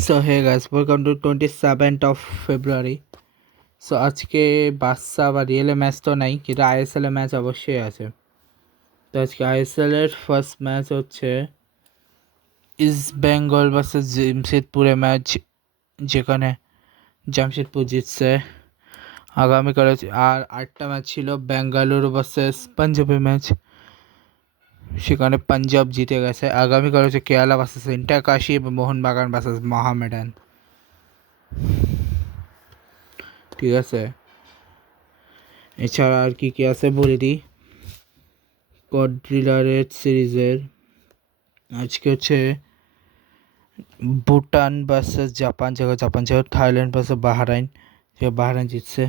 So hey guys, welcome to 27th of February. So আজকে বাদশা বা রিয়েলে match তো নাই, কিন্তু আইএসএল এর ম্যাচ অবশ্যই আছে। তো আজকে আইএসএল এর ফার্স্ট ম্যাচ হচ্ছে ইস্ট বেঙ্গল ভার্সেস জামশেদপুরের ম্যাচ, যেখানে জামশেদপুর জিতছে। আগামীকাল আর 8টা ম্যাচ ছিল, বেঙ্গালুরু ভার্সেস পাঞ্জাবের ম্যাচ, সেখানে পাঞ্জাব জিতে গেছে। আগামীকাল হচ্ছে কেরালা ভার্সেস ইন্টার কাশি এবং মোহনবাগান ভার্সেস মহামেডান। ঠিক আছে, এছাড়া আর কি কি আছে বলে দিই। কোয়াড্রিলারেট সিরিজের আজকে হচ্ছে ভুটান ভার্সেস জাপান, যেখানে জাপান ছিল। থাইল্যান্ড ভার্সেস বাহরাইন, যে বাহরাইন জিতছে।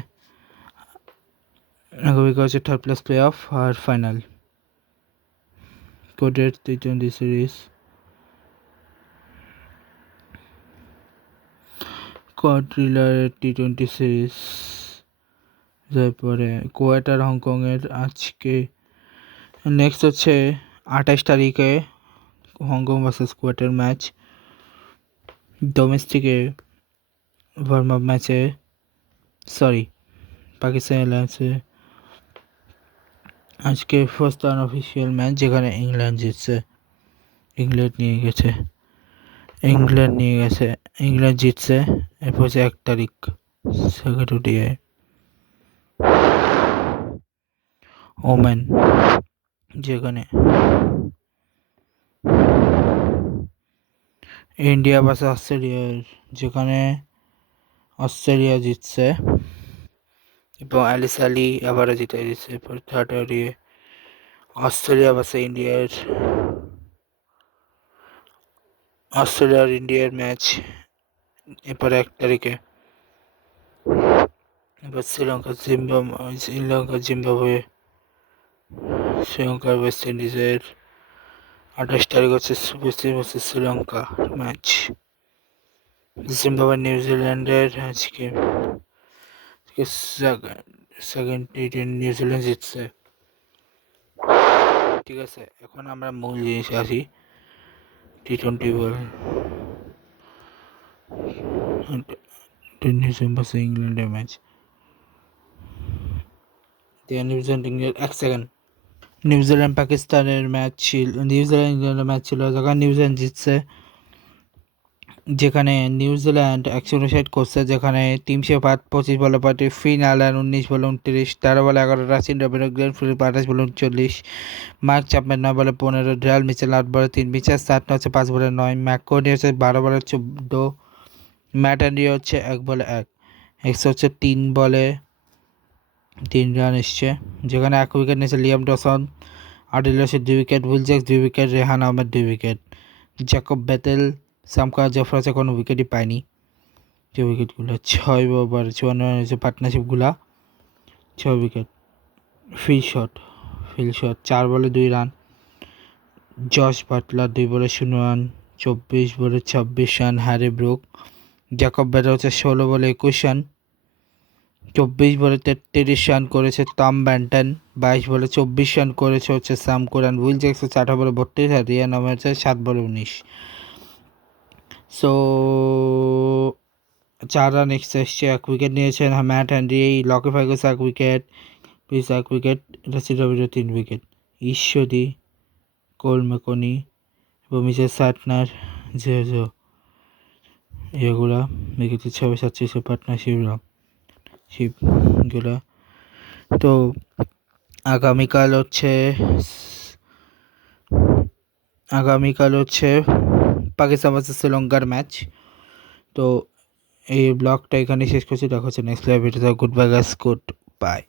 আগামীকাল হচ্ছে third place play of R final. কোডের টি20 সিরিজ, কোয়াড্রিলারেট টি20 সিরিজ, তারপরে কুয়েত আর হংকংয়ের আজকে। নেক্সট হচ্ছে 28 তারিখে হংকং ভার্সেস কুয়েতের ম্যাচ। ডোমেস্টিকে ওয়ার্ম আপ ম্যাচে পাকিস্তান এয়ারলাইন্সে আজকে ফার্স্ট আনঅফিসিয়াল ম্যাচ, যেখানে ইংল্যান্ড জিতছে। ইংল্যান্ড জিতছে। এরপর হচ্ছে 1 তারিখ সেকেন্ড ওডিআই ওমেন, যেখানে ইন্ডিয়া ভার্সেস অস্ট্রেলিয়ার, যেখানে অস্ট্রেলিয়া জিতছে এবং অ্যালিস আলী আবারও জিতে দিচ্ছে। এরপর থার্ড ওডিআই অস্ট্রেলিয়া ভার্সেস ইন্ডিয়ার ম্যাচ, এরপর 1 তারিখে। এবার জিম্বাবুয়ে, শ্রীলঙ্কার ওয়েস্ট ইন্ডিজের 28 তারিখ হচ্ছে শ্রীলঙ্কা ম্যাচ। জিম্বাবুয়ে নিউজিল্যান্ডের আজকে সেকেন্ড টি20 নিউজিল্যান্ড জিতছে। ঠিক আছে, এখন আমরা মূল জিনিসে আসি। টি20 বল ইংল্যান্ডের ম্যাচ, নিউজিল্যান্ড পাকিস্তানের ম্যাচ ছিল, ইংল্যান্ডের ম্যাচ ছিল, যখন নিউজিল্যান্ড জিতছে। যেখানে নিউজিল্যান্ড 159 করছে, যেখানে 325 বলে 35, ফিন অ্যালান 19 বলে 29, 13 বলে 11, রাসিন রবিনো, গ্লেন ফিলিপ 28 বলে 39, মার্ক চ্যাপম্যান 9 বলে 15, ড্যারেল মিচেল 8 বলে 3, মিচেল স্টার্টন হচ্ছে 5 বলে 9, ম্যাককোনি হচ্ছে 12 বলে 14, ম্যাট অ্যান্ডি হচ্ছে 1 বলে 1, এক্স হচ্ছে 3 বলে 3 রান এসছে। যেখানে 1 উইকেট নিয়েছে Liam Dawson, Adil Rashid 2 wicket, Will Jacks 2 wicket, Rehan Ahmed 2 wicket, Jacob Bethell, সামকা জাফর আছে কোনো উইকেটই পায়নি। যে উইকেটগুলো 6 ওভার 54 রান হয়েছে, পার্টনারশিপগুলা 6 উইকেট। ফিল শট 4 বলে 2 রান, জশ বাটলার 2 বলে 0 রান, 24 বলে 26 রান হ্যারি ব্রুক, জ্যাকব বেতেল হচ্ছে 16 বলে 21 রান, 24 বলে 33 রান করেছে টম ব্যান্টন, 22 বলে 24 রান করেছে হচ্ছে স্যাম কুরান, উইল জ্যাক্স 18 বলে 32 আর রিয়ান আহমেদ হচ্ছে 7 বলে 19। সো 4 রান এক্সট্রা এসছে, 1 উইকেট নিয়েছেন Matt Henry, Lockie Ferguson 1 wicket, পিস 1 উইকেট, রাসিদ রবিনো 3 উইকেট, ঈশ্বরী, কোল ম্যাকনি এবং মিচেল স্টার্টনার 0 এগুলা উইকেট 6 পার্টনারশিপগুলা। তো আগামীকাল হচ্ছে পাকিস্তান ভার্সেস শ্রীলঙ্কার ম্যাচ। তো এই ব্লগটা এখানে শেষ করছি, দেখা হচ্ছে নেক্সট লাইভ ভিডিওতে। Good bye guys, good bye.